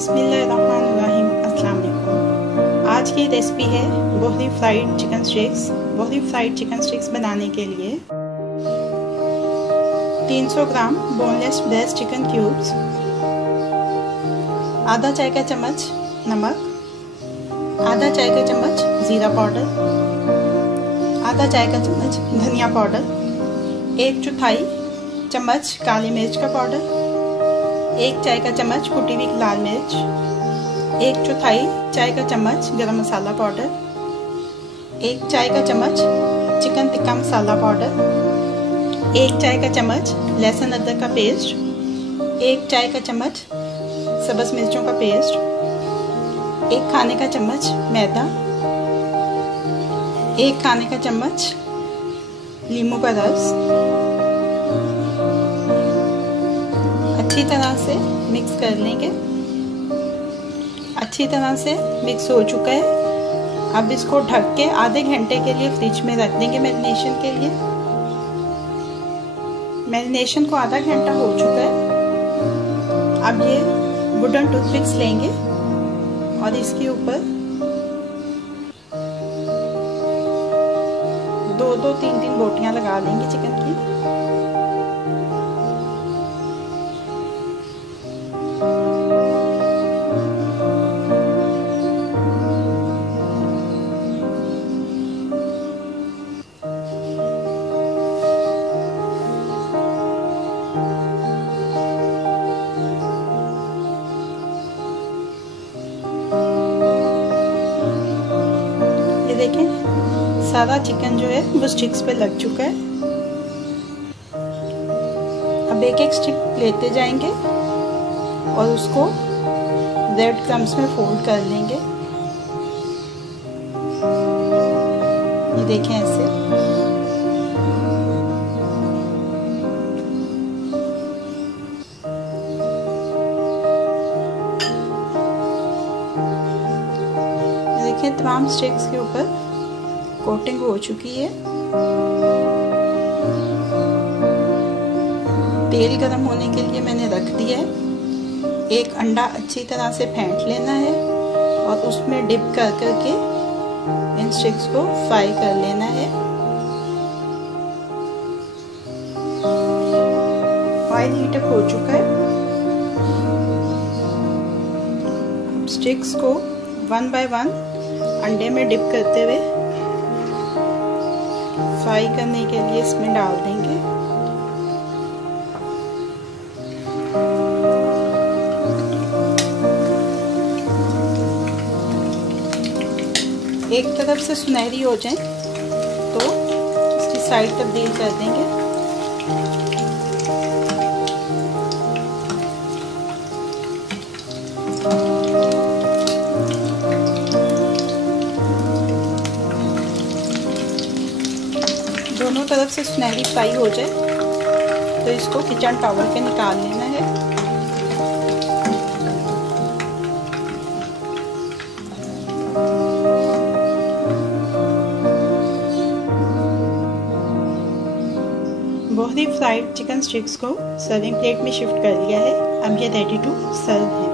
बिस्मिल्लाहिर्रहमानिर्रहीम। अस्सलाम वालेकुम। आज की रेसिपी है Bohri fried chicken sticks. Bohri fried chicken sticks बनाने के लिए 300 ग्राम बोनलेस ब्रेस्ट चिकन क्यूब्स, आधा चाय का चम्मच नमक, आधा चाय का चम्मच ज़ीरा पाउडर, आधा चाय का चम्मच धनिया पाउडर, 1/4 चम्मच काली मिर्च का पाउडर, 1 चाय का चम्मच कुटी हुई लाल मिर्च, 1/4 चाय का चम्मच गरम मसाला पाउडर, 1 चाय का चम्मच चिकन टिक्का मसाला पाउडर, 1 चाय का चम्मच लहसुन अदरक का पेस्ट, 1 चाय का चम्मच सब्ज़ मिर्चों का पेस्ट, 1 खाने का चम्मच मैदा, 1 खाने का चम्मच नींबू का रस। अच्छी तरह से मिक्स कर लेंगे। अच्छी तरह से मिक्स हो चुका है। अब इसको ढक के आधे घंटे के लिए फ्रिज में रख देंगे मैरिनेशन के लिए। मैरिनेशन को आधा घंटा हो चुका है। अब ये वुडन टूथपिक्स लेंगे और इसके ऊपर 2-2, 3-3 बोटियां लगा लेंगे चिकन की। देखें सारा चिकन जो है वो स्टिक्स पे लग चुका है। अब एक एक स्टिक लेते जाएंगे और उसको ब्रेड क्रम्स में फोल्ड कर लेंगे। ये देखें ऐसे। देखें तमाम स्टिक्स के ऊपर कोटिंग हो चुकी है। तेल गरम होने के लिए मैंने रख दिया है। एक अंडा अच्छी तरह से फेंट लेना है और उसमें डिप कर करके इन स्टिक्स को फ्राई कर लेना है। ऑयल हीट अप हो चुका है। अब स्टिक्स को 1 बाय 1 अंडे में डिप करते हुए फ्राई करने के लिए इसमें डाल देंगे। एक तरफ से सुनहरी हो जाए तो इसकी साइड तब्दील कर देंगे। दोनों तरफ से सुनहरी फ्राई हो जाए तो इसको किचन टॉवल पे निकाल लेना है। बोहरी फ्राइड चिकन स्टिक्स को सर्विंग प्लेट में शिफ्ट कर लिया है। अब ये रेडी टू सर्व है।